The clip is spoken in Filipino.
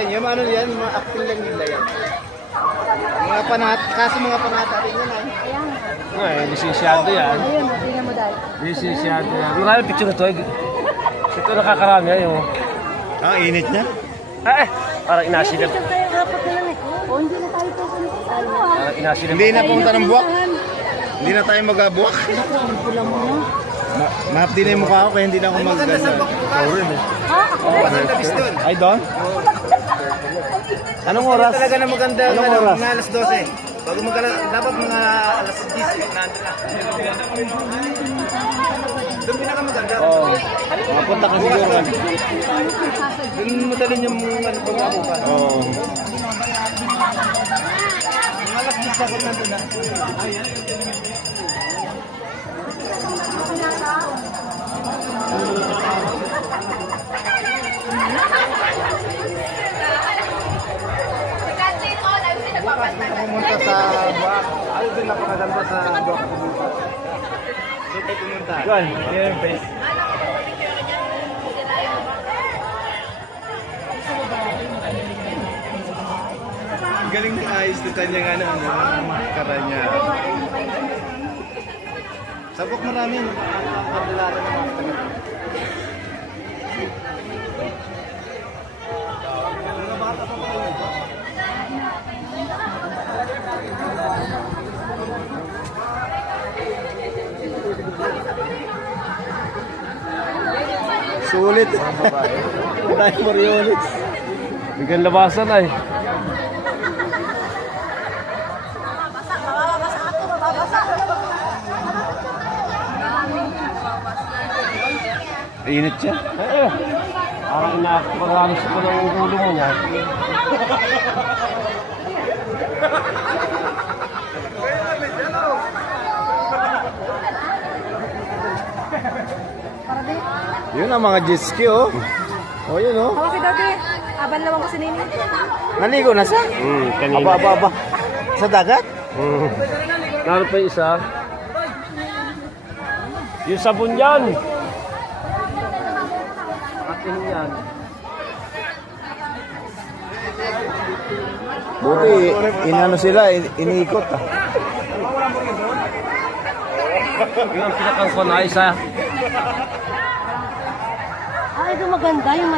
yan. Yung ano yan, mga acting lang nila yan. Mga kaso mga panata rin yan ay. Ay, lisensyado yan. Ayun, tingnan mo dahil. Lisensyado yan. Marami picture ito. Ito nakakarami yan. Ah, init niya? Parang inasilip. Picture tayo, apat na lang eh. O, hindi na tayo po. Parang inasilip. Hindi na pumunta ng buwak. Hindi na tayo mag-buwak. Ang pula mo na. Mahap din na yung mukha ko kaya hindi na ako mag-ganda. Ha? Ako rin. Ay, doon? Anong oras? Talaga na maganda. Anong oras? Mga alas 12. Bago dapat mga alas 10. Nandun na. Doon pinakamaganda. Oo. Mapunta ka siguro. Doon madalin yung pag-abukan. Oo. Mga alas 10 ako nandun na. Pumunta sa Buwak. Ay, doon napakaganda sa Buwak. Doon tayo pumunta. Doon, yung best. Ang galing ng ayos ng kanyang maskara niya. Sa Buwak marami yung kapilala ng mga taga. Mga bata pa pala ito. Sulit. Tayo Mariolis. Bigyan labasan ay. Init siya. Parang inaakapagalis ko ng ulo mo niya. Yun ang mga jet ski, oh. Oh, yun, oh. Hawa kay dati. Aban naman ko si Nini. Naligo na siya? Kanina. Aba. Sa dagat? Naroon pa yung isa. Yung sabon yan. Akin yan. Buti, inano sila, iniikot, ah. Yung pinakang kunay sa Ah, ito maganda yung